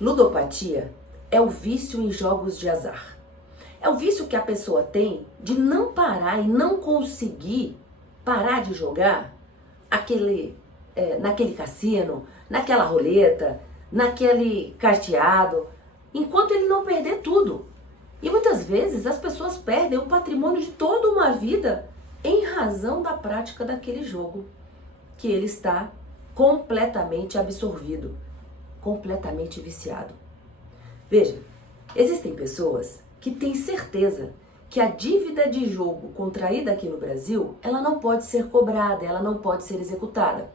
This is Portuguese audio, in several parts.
Ludopatia é o vício em jogos de azar. É o vício que a pessoa tem de não parar e não conseguir parar de jogar naquele cassino, naquela roleta, naquele carteado, enquanto ele não perder tudo. E muitas vezes as pessoas perdem o patrimônio de toda uma vida em razão da prática daquele jogo que ele está completamente absorvido, completamente viciado. Veja, existem pessoas que têm certeza que a dívida de jogo contraída aqui no Brasil, ela não pode ser cobrada, ela não pode ser executada.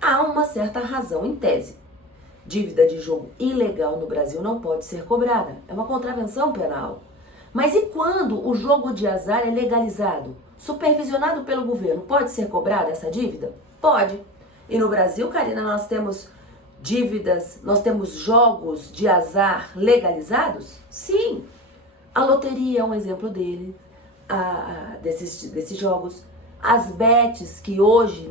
Há uma certa razão em tese. Dívida de jogo ilegal no Brasil não pode ser cobrada, é uma contravenção penal. Mas e quando o jogo de azar é legalizado, supervisionado pelo governo, pode ser cobrada essa dívida? Pode. E no Brasil, Karina, nós temos dívidas, nós temos jogos de azar legalizados? Sim. A loteria é um exemplo desses jogos. As bets que hoje,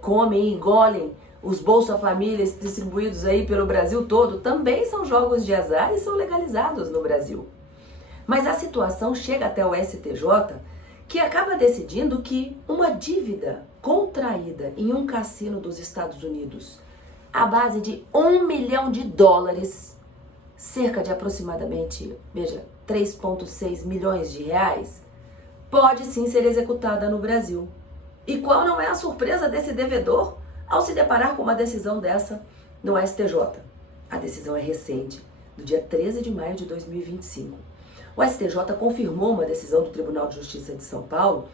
comem e engolem os Bolsa Família distribuídos aí pelo Brasil todo, também são jogos de azar e são legalizados no Brasil. Mas a situação chega até o STJ, que acaba decidindo que uma dívida contraída em um cassino dos Estados Unidos, à base de $1 milhão, cerca de aproximadamente, 3,6 milhões de reais, pode sim ser executada no Brasil. E qual não é a surpresa desse devedor ao se deparar com uma decisão dessa no STJ? A decisão é recente, do dia 13 de maio de 2025. O STJ confirmou uma decisão do Tribunal de Justiça de São Paulo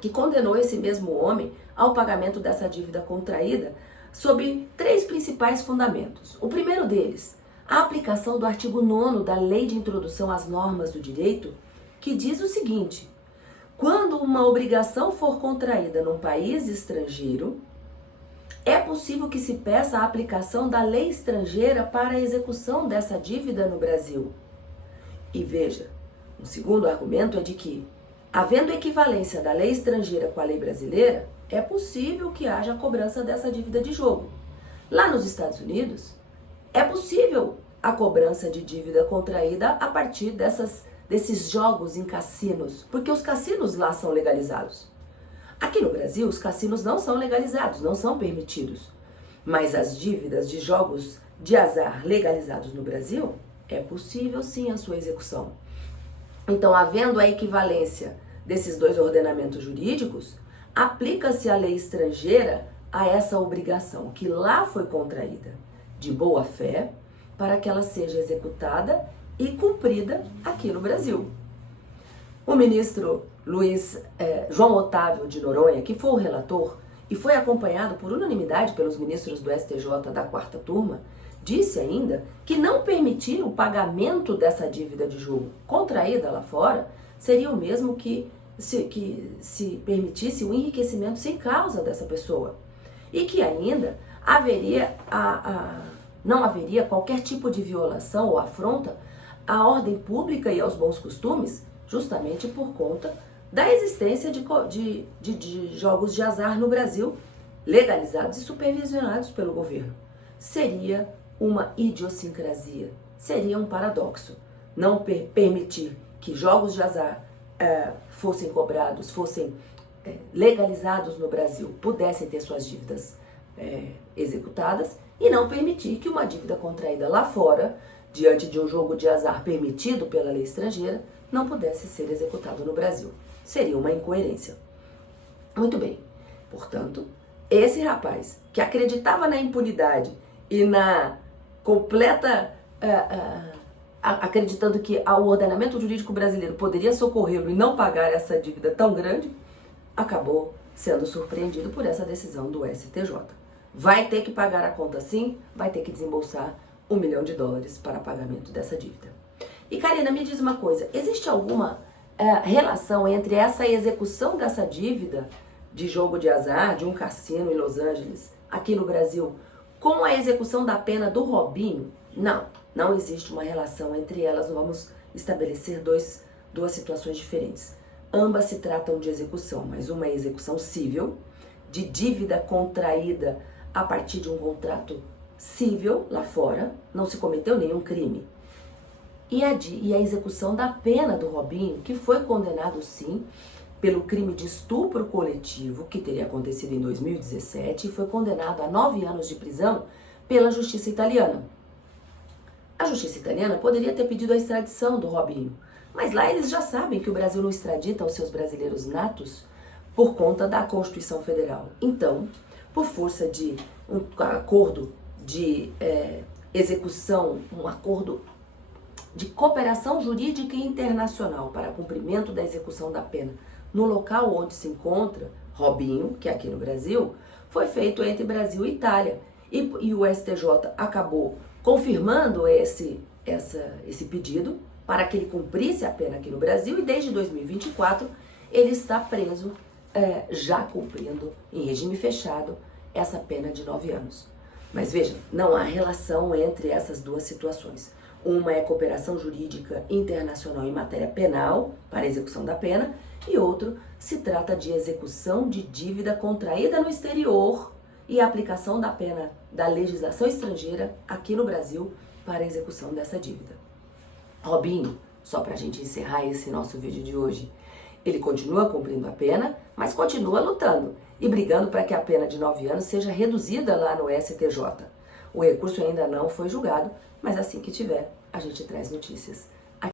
que condenou esse mesmo homem ao pagamento dessa dívida contraída sob 3 principais fundamentos. O primeiro deles, a aplicação do artigo 9º da Lei de Introdução às Normas do Direito, que diz o seguinte: quando uma obrigação for contraída num país estrangeiro, é possível que se peça a aplicação da lei estrangeira para a execução dessa dívida no Brasil. E veja, o segundo argumento é de que, havendo equivalência da lei estrangeira com a lei brasileira, é possível que haja a cobrança dessa dívida de jogo. Lá nos Estados Unidos, é possível a cobrança de dívida contraída a partir desses jogos em cassinos, porque os cassinos lá são legalizados. Aqui no Brasil, os cassinos não são legalizados, não são permitidos. Mas as dívidas de jogos de azar legalizados no Brasil, é possível sim a sua execução. Então, havendo a equivalência desses 2 ordenamentos jurídicos, aplica-se a lei estrangeira a essa obrigação que lá foi contraída de boa fé para que ela seja executada e cumprida aqui no Brasil. O ministro João Otávio de Noronha, que foi o relator e foi acompanhado por unanimidade pelos ministros do STJ da 4ª turma, disse ainda que não permitir o pagamento dessa dívida de jogo contraída lá fora seria o mesmo que se permitisse o enriquecimento sem causa dessa pessoa. E que ainda não haveria qualquer tipo de violação ou afronta à ordem pública e aos bons costumes, justamente por conta da existência de jogos de azar no Brasil, legalizados e supervisionados pelo governo. Seria uma idiosincrasia, seria um paradoxo não permitir que jogos de azar fossem cobrados, fossem legalizados no Brasil, pudessem ter suas dívidas executadas e não permitir que uma dívida contraída lá fora, diante de um jogo de azar permitido pela lei estrangeira, não pudesse ser executado no Brasil. Seria uma incoerência. Muito bem. Portanto, esse rapaz que acreditava na impunidade e na completa... acreditando que o ordenamento jurídico brasileiro poderia socorrê-lo e não pagar essa dívida tão grande, acabou sendo surpreendido por essa decisão do STJ. Vai ter que pagar a conta sim, vai ter que desembolsar $1 milhão para pagamento dessa dívida. E Karina, me diz uma coisa, existe alguma relação entre essa execução dessa dívida de jogo de azar, de um cassino em Los Angeles, aqui no Brasil, com a execução da pena do Robinho? Não existe uma relação entre elas, vamos estabelecer duas situações diferentes. Ambas se tratam de execução, mas uma é execução civil, de dívida contraída a partir de um contrato cível lá fora, não se cometeu nenhum crime. E a execução da pena do Robinho, que foi condenado sim pelo crime de estupro coletivo, que teria acontecido em 2017, e foi condenado a 9 anos de prisão pela justiça italiana. A justiça italiana poderia ter pedido a extradição do Robinho, mas lá eles já sabem que o Brasil não extradita os seus brasileiros natos por conta da Constituição Federal. Então, por força de um acordo de execução, um acordo de cooperação jurídica internacional para cumprimento da execução da pena no local onde se encontra Robinho, que é aqui no Brasil, foi feito entre Brasil e Itália. E o STJ acabou confirmando esse pedido para que ele cumprisse a pena aqui no Brasil, e desde 2024 ele está preso, já cumprindo em regime fechado essa pena de 9 anos. Mas veja, não há relação entre essas duas situações. Uma é cooperação jurídica internacional em matéria penal para execução da pena, e outro se trata de execução de dívida contraída no exterior e a aplicação da pena da legislação estrangeira aqui no Brasil para a execução dessa dívida. Robinho, só para a gente encerrar esse nosso vídeo de hoje, ele continua cumprindo a pena, mas continua lutando e brigando para que a pena de 9 anos seja reduzida lá no STJ. O recurso ainda não foi julgado, mas assim que tiver, a gente traz notícias.